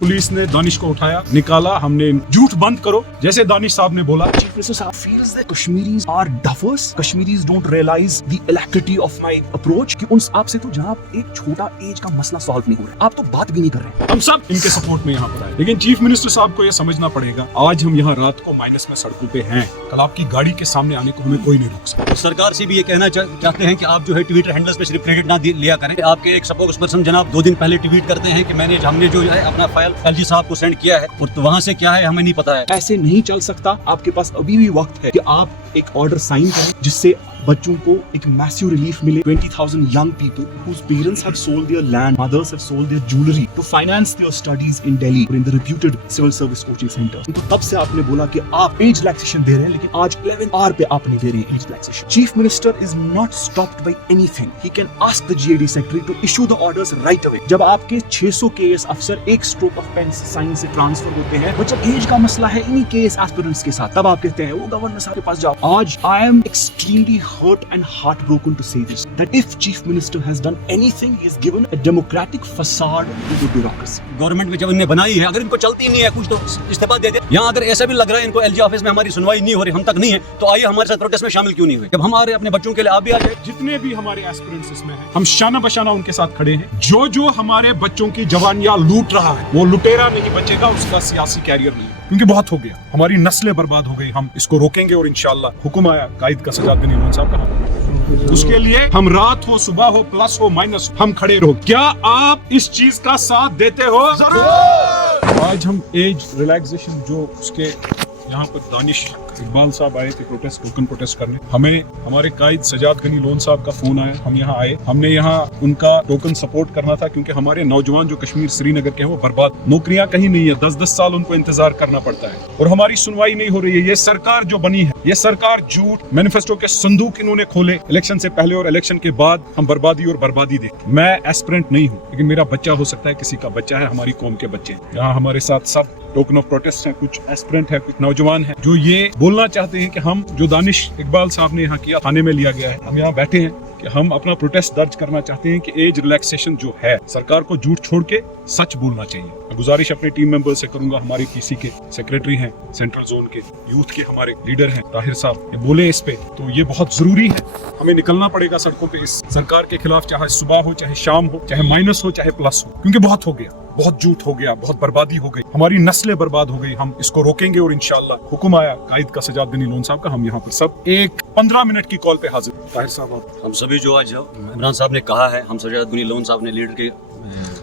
Police ने दानिश को उठाया, निकाला, हमने झूठ बंद करो जैसे दानिश साहब ने बोला। Chief Minister Saab feels that Kashmiris are duffers. Kashmiris don't realize the alacrity of my approach. कि उन आपसे तो जनाब एक छोटा एज का मसला सॉल्व नहीं हो रहा है, आप तो बात भी नहीं कर रहे हैं। हम सब इनके सपोर्ट में यहाँ पर आए, लेकिन चीफ मिनिस्टर साहब को यह समझना पड़ेगा, आज हम यहाँ रात को माइनस में सड़कों पे हैं, कल आपकी गाड़ी के सामने आने को हमें कोई नहीं रोक सकता। सरकार से भी ये कहना चाहते हैं कि आप जो है ट्विटर हैंडल्स पे सिर्फ क्रेडिट ना लिया करें। आपके एक स्पोक्स पर्सन जनाब 2 दिन पहले ट्वीट करते हैं कि हमने जो है अपना फाइल एलजी साहब को सेंड किया है, और तो वहाँ से क्या है हमें नहीं पता है। ऐसे नहीं चल सकता। आपके पास अभी भी वक्त है कि आप एक ऑर्डर साइन करें जिससे बच्चों को एक मैसिव रिलीफ मिले। 20,000 young people whose parents have sold their land, mothers have sold their jewelry to finance their studies in Delhi or in the reputed civil service coaching centers. तो तब से आपने बोला कि आप एज रिलैक्सेशन दे रहे हैं, लेकिन आज 11 आवर पे आप नहीं दे रहे हैं as relaxation. Chief minister is not stopped by anything. He can ask the GAD secretary to issue the orders right away. जब आपके 600 KS अफसर एक स्ट्रोक ऑफ पेन साइन से ट्रांसफर होते हैं, और जब एज का मसला है इन्हीं KS एस्पिरेंट्स के साथ, तब आप कहते हैं वो गवर्नर साहब के पास जाओ। आज I am extremely hurt and heartbroken to say this, that if chief minister has done anything, he has given a democratic facade to the bureaucracy. Government में जब इन्हें बनाई है, अगर इनको चलती नहीं है कुछ तो इस्तीफा दे दे। यहाँ अगर ऐसा भी लग रहा है इनको LG ऑफिस में हमारी सुनवाई नहीं हो रही, हम तक नहीं है, तो आइए हमारे साथ प्रोटेस्ट में शामिल क्यों नहीं हुए। जब हमारे अपने बच्चों के लिए आप भी आ जाए। जितने भी हमारे एस्पिरेंट्स इसमें हैं, हम शाना बशाना उनके साथ खड़े हैं। जो हमारे बच्चों की जवानियां लूट रहा है, वो लुटेरा नहीं बचेगा, उसका सियासी कैरियर नहीं, क्योंकि बहुत हो गया, हमारी नस्लें बर्बाद हो गई। हम इसको रोकेंगे और इंशाल्लाह हुक्म आया कायद का सजाद गनी लोन साहब का, उसके लिए हम रात हो, सुबह हो, प्लस हो, माइनस, हम खड़े रहो। क्या आप इस चीज का साथ देते हो? जरूर। आज हम एज रिलैक्सेशन जो उसके यहाँ पर दानिश इकबाल साहब आए थे टोकन प्रोटेस्ट करने, हमें हमारे कायद सजाद गनी लोन साहब का फोन आया, हम यहाँ आए, हमने यहाँ उनका टोकन सपोर्ट करना था, क्योंकि हमारे नौजवान जो कश्मीर श्रीनगर के हैं वो बर्बाद, नौकरियां कहीं नहीं है, 10-10 साल उनको इंतजार करना पड़ता है, और हमारी सुनवाई नहीं हो रही है। ये सरकार जो बनी है, ये सरकार झूठ, मैनिफेस्टो के संदूक इन्होंने खोले इलेक्शन से पहले और इलेक्शन के बाद, हम बर्बादी और बर्बादी देख। मैं एस्पिरेंट नहीं हूँ, लेकिन मेरा बच्चा हो सकता है, किसी का बच्चा है, हमारी कौम के बच्चे यहाँ हमारे साथ सब टोकन ऑफ प्रोटेस्ट है, कुछ एस्पिरेंट है, कुछ नौजवान है जो ये बोलना चाहते हैं कि हम जो दानिश इकबाल साहब ने यहाँ किया, थाने में लिया गया है, हम यहाँ बैठे हैं कि हम अपना प्रोटेस्ट दर्ज करना चाहते हैं कि एज रिलैक्सेशन जो है, सरकार को झूठ छोड़ के सच बोलना चाहिए। मैं गुजारिश अपने टीम मेंबर से करूंगा, हमारे PC के सेक्रेटरी हैं, सेंट्रल जोन के यूथ के हमारे लीडर हैं ताहिर साहब, ये बोले इस पे, तो ये बहुत जरूरी है, हमें निकलना पड़ेगा सड़कों पे इस सरकार के खिलाफ, चाहे सुबह हो, चाहे शाम हो, चाहे माइनस हो, चाहे प्लस हो, क्योंकि बहुत हो गया, बहुत झूठ हो गया, बहुत बर्बादी हो गई, हमारी नस्लें बर्बाद हो गई। हम इसको रोकेंगे और इंशाल्लाह हुक्म आया कायद का सजाद गनी लोन साहब का, हम यहाँ पर सब एक 15 मिनट की कॉल पे हाजिर। ताहिर साहब, हम सभी जो आज इमरान साहब ने कहा है, हम सजाद गनी लोन साहब ने लीडर के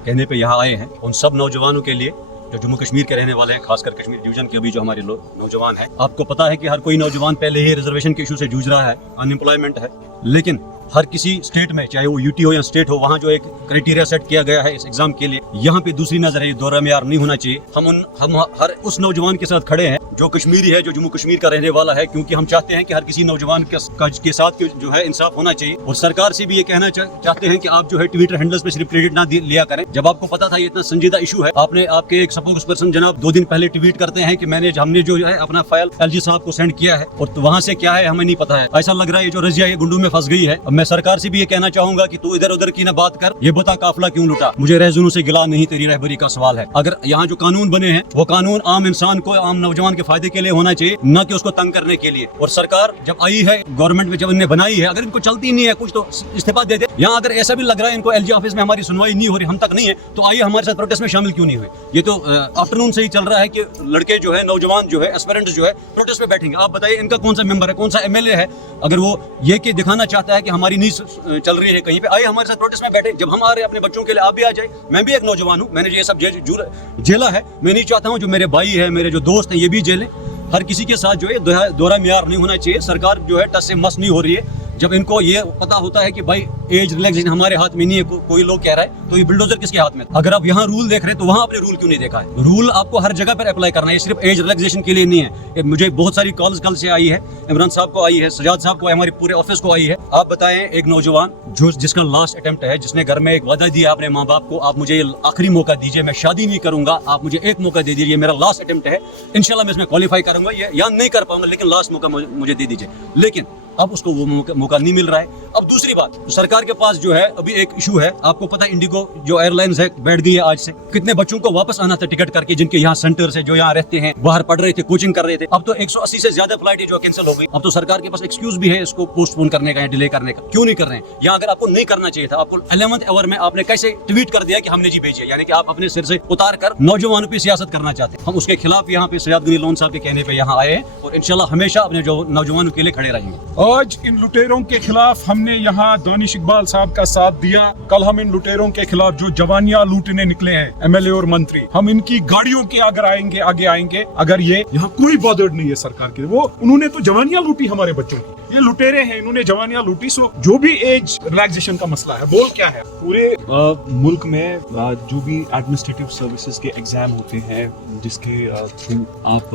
कहने पे यहाँ आए हैं, उन सब नौजवानों के लिए जो जम्मू कश्मीर के रहने वाले हैं, खासकर कश्मीर डिवीजन के अभी जो हमारे नौजवान हैं। आपको पता है कि हर कोई नौजवान पहले ही रिजर्वेशन के इशू से जूझ रहा है, अनएम्प्लॉयमेंट है, लेकिन हर किसी स्टेट में, चाहे वो UT हो या स्टेट हो, वहाँ जो एक क्राइटेरिया सेट किया गया है इस एग्जाम के लिए, यहाँ पे दूसरी नजर है, ये दोहरा मेयार नहीं होना चाहिए। हम हर उस नौजवान के साथ खड़े हैं जो कश्मीरी है, जो जम्मू कश्मीर का रहने वाला है, क्योंकि हम चाहते हैं कि हर किसी नौजवान के साथ जो है इंसाफ होना चाहिए। और सरकार से भी ये कहना चाहते हैं कि आप जो है ट्विटर हैंडल्स पे सिर्फ क्रेडिट ना लिया करें। जब आपको पता था ये इतना संजीदा इशू है, आपके एक स्पोक्स पर्सन जनाब 2 दिन पहले ट्वीट करते हैं कि हमने जो है अपना फाइल LG साहब को सेंड किया है, और तो वहाँ से क्या है हमें नहीं पता है। ऐसा लग रहा है जो रजिया ये गुंडू में फंस गई है। अब मैं सरकार से भी ये कहना चाहूंगा कि तू इधर उधर की ना बात कर, ये बता काफिला क्यों लुटा। मुझे रहजुनों से गिला नहीं, तेरी रहबरी का सवाल है। अगर यहाँ जो कानून बने हैं, वो कानून आम इंसान को, आम नौजवान के फायदे के लिए होना चाहिए, न कि उसको तंग करने के लिए। और सरकार जब आई है, गवर्नमेंट में जब इन्हें बनाई है, अगर इनको चलती नहीं है कुछ तो इस्तीफा दे दे। यहाँ अगर ऐसा भी लग रहा है इनको LG ऑफिस में हमारी सुनवाई नहीं हो रही, हम तक नहीं है, तो आइए हमारे साथ प्रोटेस्ट में शामिल क्यों नहीं हुए। ये तो आफ्टरनून से ही चल रहा है कि लड़के जो है, नौजवान जो है, एस्पिरेंट्स जो है, प्रोटेस्ट में बैठेंगे। आप बताइए इनका कौन सा मेंबर है, कौन सा MLA है, अगर वो ये कि दिखाना चाहता है कि हमारी नींद चल रही है कहीं पे, आइए हमारे साथ प्रोटेस्ट में बैठे। जब हम आ रहे हैं अपने बच्चों के लिए, आप भी आ जाए। मैं भी एक नौजवान हूँ, मैंने ये सब झेला है। मैं नहीं चाहता हूँ जो मेरे भाई है, मेरे जो दोस्त हैं, ये भी झेलें। हर किसी के साथ जो है दोहरा मेयार नहीं होना चाहिए। सरकार जो है टस से मस नहीं हो रही है। जब इनको ये पता होता है कि भाई एज रिलैक्सेशन हमारे हाथ में नहीं है, कोई लोग कह रहा है, तो ये बुलडोजर किसके हाथ में? अगर आप यहाँ रूल देख रहे हैं तो वहाँ आपने रूल क्यों नहीं देखा है? रूल आपको हर जगह पर अप्लाई करना है, सिर्फ एज रिलैक्सेशन के लिए नहीं है। मुझे बहुत सारी कॉल्स कल से आई है, इमरान साहब को आई है, सजाद साहब को, हमारे पूरे ऑफिस को आई है। आप बताएं, एक नौजवान जिसका लास्ट अटेम्प्ट है, जिसने घर में एक वादा दिया अपने माँ बाप को, आप मुझे ये आखिरी मौका दीजिए, मैं शादी नहीं करूंगा, आप मुझे एक मौका दे दीजिए, मेरा लास्ट अटेम्प्ट है, इंशाल्लाह मैं इसमें क्वालिफाई करूंगा, या नहीं कर पाऊंगा, लेकिन लास्ट मौका मुझे दे दीजिए। लेकिन अब उसको वो मौका नहीं मिल रहा है। अब दूसरी बात, सरकार के पास जो है अभी एक इशू है, आपको पता है इंडिगो जो एयरलाइंस है बैठ गई है आज से। कितने बच्चों को वापस आना था टिकट करके, जिनके यहाँ सेंटर्स है, जो यहाँ रहते हैं, बाहर पढ़ रहे थे, कोचिंग कर रहे थे। अब तो 180 से ज्यादा फ्लाइट है जो कैंसिल हो गई। अब तो सरकार के पास एक्सक्यूज भी है इसको पोस्टपोन करने का या डिले करने का। क्यों नहीं कर रहे हैं? यहाँ अगर आपको नहीं करना चाहिए था, आपको 11th आवर में आपने कैसे ट्वीट कर दिया कि हमने जी भेजी है, यानी कि आप अपने सिर से उतार कर नौजवानों पे सियासत करना चाहते हैं। हम उसके खिलाफ यहाँ पे सैयद गनी लोन साहब के कहने पे यहाँ आए हैं और इंशाल्लाह हमेशा अपने जो नौजवानों के लिए खड़े रहेंगे। आज इन लुटेरों के खिलाफ हमने यहाँ दानिश इकबाल साहब का साथ दिया। कल हम इन लुटेरों के खिलाफ जो जवानियां लूटने निकले हैं एमएलए और मंत्री, हम इनकी गाड़ियों के आगे आएंगे अगर ये यहाँ कोई बॉदर्ड नहीं है सरकार के। वो उन्होंने तो जवानियां लूटी हमारे बच्चों की, ये लुटेरे हैं, इन्होंने जवानियां लूटी। सो जो भी एज रिलैक्सेशन का मसला है, बोल क्या है, पूरे मुल्क में जो भी एडमिनिस्ट्रेटिव सर्विसेज के एग्जाम होते हैं जिसके थ्रू आप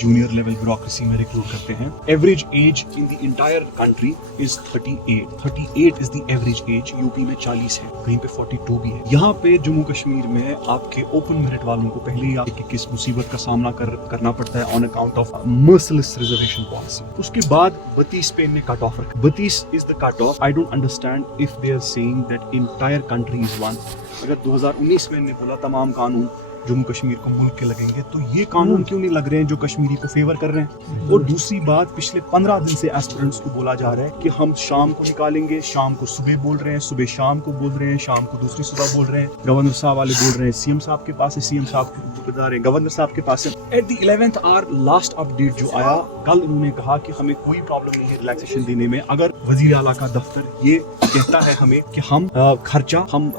जूनियर लेवल ब्यूरोक्रेसी में रिक्रूट करते हैं, average age in the entire country is 38 is the average age. UP में 40 है, कहीं पे 42 भी है। यहाँ पे जम्मू कश्मीर में आपके ओपन मेरिट वालों को पहले ही आपकी किस मुसीबत का सामना करना पड़ता है on account of merciless reservation policy. उसके बाद 32 पे इन्हें कट ऑफ रखा। 32 is the cut off. I don't understand if they are saying that entire country is one. अगर 2019 में इन्हें बोला तमाम कानून जम्मू कश्मीर को मुल्क के लगेंगे, तो ये कानून क्यों नहीं लग रहे हैं जो कश्मीरी को फेवर कर रहे हैं? और दूसरी बात, पिछले 15 दिन से एस्पिरेंट्स को बोला जा रहा है कि हम शाम को निकालेंगे, शाम को सुबह बोल रहे हैं, सुबह शाम को बोल रहे हैं, शाम को दूसरी सुबह बोल रहे हैं। गवर्नर साहब वाले बोल रहे हैं सीएम साहब के पास है, सीएम साहब बता रहे हैं गवर्नर साहब के पास है। At the 11th hour last update जो आया कल, उन्होंने कहा कि हमें कोई प्रॉब्लम नहीं है रिलैक्सेशन देने में। अगर वजीर आला का दफ्तर ये कहता है हमें कि हम खर्चा हम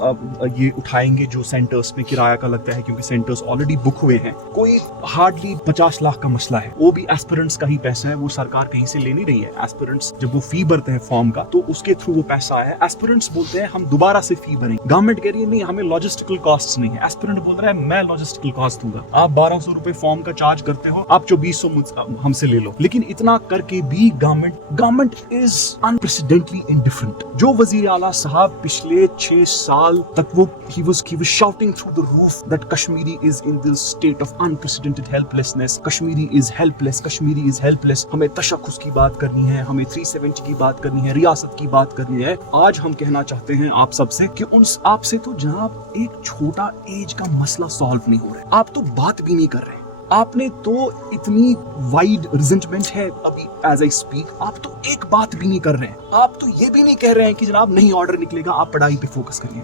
ये उठाएंगे जो सेंटर्स में किराया का लगता है, क्योंकि सेंटर्स ऑलरेडी बुक हुए हैं, कोई हार्डली 50 लाख का मसला है, वो भी एस्पिरेंट्स का ही पैसा है, वो सरकार कहीं से ले नहीं रही है। एस्पिरेंट्स जब वो फी भरते हैं फॉर्म का, तो उसके थ्रू वो पैसा है। एस्पिरेंट्स बोलते हैं हम दोबारा से फी भरेंगे, गवर्नमेंट कह रही है नहीं हमें लॉजिस्टिकल कॉस्ट नहीं है। एस्पिरेंट बोल रहा है मैं लॉजिस्टिकल कॉस्ट दूंगा, आप 1200 रुपए फॉर्म का चार्ज करते हो, आप 2400 हमसे ले लो। लेकिन इतना करके भी गवर्नमेंट इज अनप्रेसिडेंटली इंडिफरेंट। जो वजीर आला साहब पिछले 6 साल तक वो he was shouting through the roof that Kashmiri is in this state of unprecedented helplessness. Kashmiri is helpless. Kashmiri is helpless. हमें तशख्खुस की बात करनी है, हमें 370 की बात करनी है, रियासत की बात करनी है। आज हम कहना चाहते हैं आप सबसे कि आपसे तो जनाब एक छोटा एज का मसला सॉल्व नहीं हो रहा है, आप तो बात भी नहीं कर रहे। आपने तो इतनी वाइड रिजेंटमेंट है अभी एज आई स्पीक, आप तो एक बात भी नहीं कर रहे हैं। आप तो ये भी नहीं कह रहे हैं कि जनाब नहीं ऑर्डर निकलेगा, आप पढ़ाई पे फोकस करिए।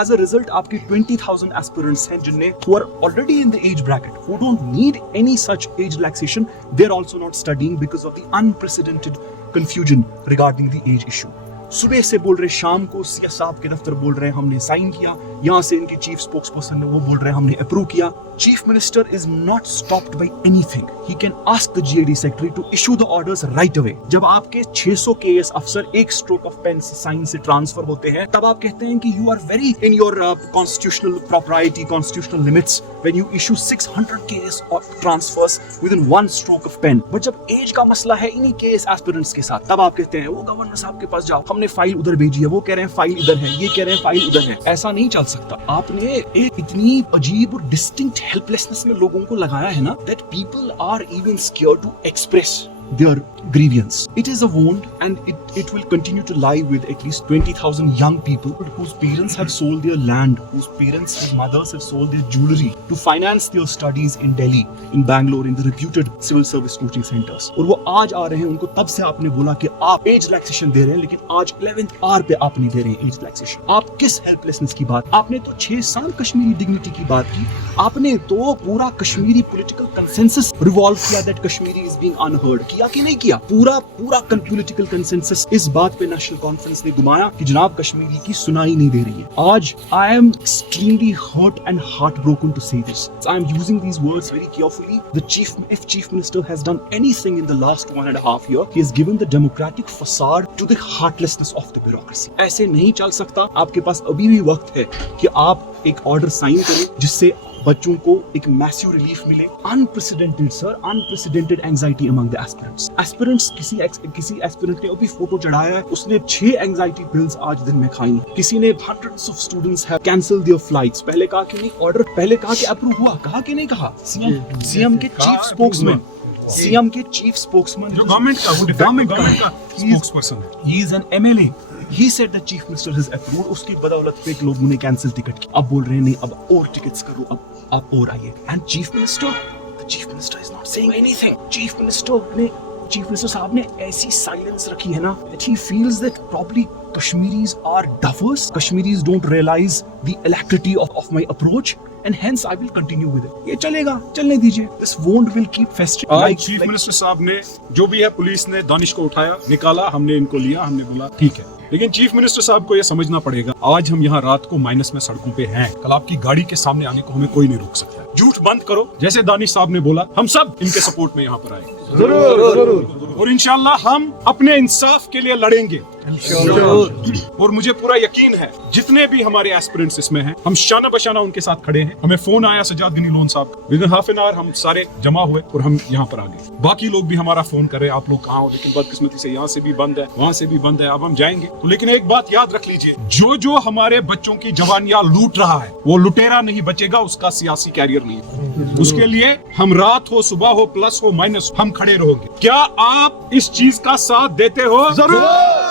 एज अ रिजल्ट आपके 20,000 एस्पिरेंट्स हैं जिन्हें who are already in the age bracket, who don't need any such age relaxation, they're also not studying because of the unprecedented confusion regarding the age issue. सुबह से बोल रहे, शाम को CS साहब के दफ्तर बोल रहे हैं हमने साइन किया, यहाँ से इनके चीफ स्पोक्सपर्सन ने वो बोल रहे हैं हमने अप्रूव किया। Chief minister is not stopped by anything. He can ask the GAD secretary to issue the orders right away. जब आपके 600 केएस अफसर एक स्ट्रोक ऑफ पेन से साइन से ट्रांसफर होते हैं, तब आप कहते हैं कि you are very in your constitutional property, constitutional limits when you issue 600 KS transfers within one stroke of pen. But जब एज का मसला है इन्हीं केएस एस्पिरेंट्स के साथ, तब आप कहते हैं वो गवर्नर साहब के पास जाओ, हमने फाइल उधर भेजी है, वो कह रहे हैं फाइल इधर है, ये कह रहे हैं फाइल उधर है। ऐसा नहीं चल सकता। आपने एक इतनी अजीब और डिस्टिंक्ट हेल्पलेसनेस में लोगों को लगाया है ना, that people are even scared to express their grievance. It is a wound and it will continue to lie with at least 20,000 young people whose parents have sold their land, whose parents, whose mothers have sold their jewelry to finance their studies in Delhi, in Bangalore, in the reputed civil service coaching centers. और वो आज आ रहे हैं, उनको तब से आपने बोला कि आप एज रिलैक्सेशन दे रहे हैं, लेकिन आज 11th आवर पे आप नहीं दे रहे हैं एज रिलैक्सेशन। आप किस हेल्पलेसनेस की बात? आपने तो 6 साल कश्मीरी डिग्निटी की बात की, आपने तो पूरा कश्मीरी पॉलिटिकल कंसेंसस रिवॉल्व किया that Kashmiri is being unheard, किया कि नहीं किया? पूरा पॉलिटिकल कंसेंसस इस बात पे नेशनल कॉन्फ्रेंस ने घुमाया कि जनाब कश्मीरी की सुनाई नहीं दे रही है। आज I am extremely hurt and heartbroken to say this. I am using these words very carefully. If chief minister has done anything in the last 1.5 years, he has given the democratic facade to the heartlessness of the bureaucracy. ऐसे नहीं चल सकता। आपके पास अभी भी वक्त है कि आप एक ऑर्डर साइन करें जिससे बच्चों को एक मैसिव रिलीफ मिले। Unprecedented sir, unprecedented anxiety among the aspirants. Aspirants किसी एस्पिरेंट ने अभी फोटो चढ़ाया है, उसने 6 एंजाइटी पिल्स आज दिन में खाई। किसी ने hundreds of students have cancelled their flights। पहले कहा कि नहीं ऑर्डर, पहले कहा कि अप्रूव हुआ, कहा कि नहीं कहा? सीएम के चीफ स्पोक्समैन सीएम के चीफ स्पोक्समैन जो गवर्नमेंट का वो गवर्नमेंट का स्पोक्सपर्सन है। He is an MLA, he said the chief minister has approved, उसकी बदौलत पे लोगों ने कैंसिल टिकट की। अब बोल रहे हैं नहीं अब और टिकट्स करो, अब आप और आइए। And chief minister is not saying anything. Chief minister साहब ने ऐसी साइलेंस रखी है ना that he feels that probably Kashmiris are duffers. Kashmiris don't realize the alacrity of my approach and hence I will continue with it. ये चलेगा, चलने दीजिए। This wound will keep festering. आज चीफ मिनिस्टर साहब ने जो भी है, पुलिस ने दानिश को उठाया, निकाला, हमने इनको लिया, हमने बोला ठीक है। लेकिन चीफ मिनिस्टर साहब को यह समझना पड़ेगा, आज हम यहाँ रात को माइनस में सड़कों पे हैं, कल आपकी गाड़ी के सामने आने को हमें कोई नहीं रोक सकता है। झूठ बंद करो, जैसे दानिश साहब ने बोला, हम सब इनके सपोर्ट में यहाँ पर आए जरूर, और इंशाल्लाह हम अपने इंसाफ के लिए लड़ेंगे। और मुझे पूरा यकीन है जितने भी हमारे एस्पिरेंट्स इसमें हैं, हम शाना बशाना उनके साथ खड़े हैं। हमें फोन आया सजाद गनी लोन साहब का, विदिन हाफ एन आवर हम सारे जमा हुए और हम यहाँ पर आ गए। बाकी लोग भी हमारा फोन कर रहे हैं, आप लोग कहाँ हो, लेकिन बदकिस्मती से यहाँ से भी बंद है, वहाँ से भी बंद है, अब हम जाएंगे। तो लेकिन एक बात याद रख लीजिए, जो हमारे बच्चों की जवानियां लूट रहा है वो लुटेरा नहीं बचेगा, उसका सियासी कैरियर नहीं है। उसके लिए हम रात हो, सुबह हो, प्लस हो, माइनस, हम खड़े रहोगे। क्या आप इस चीज का साथ देते हो? जरूर।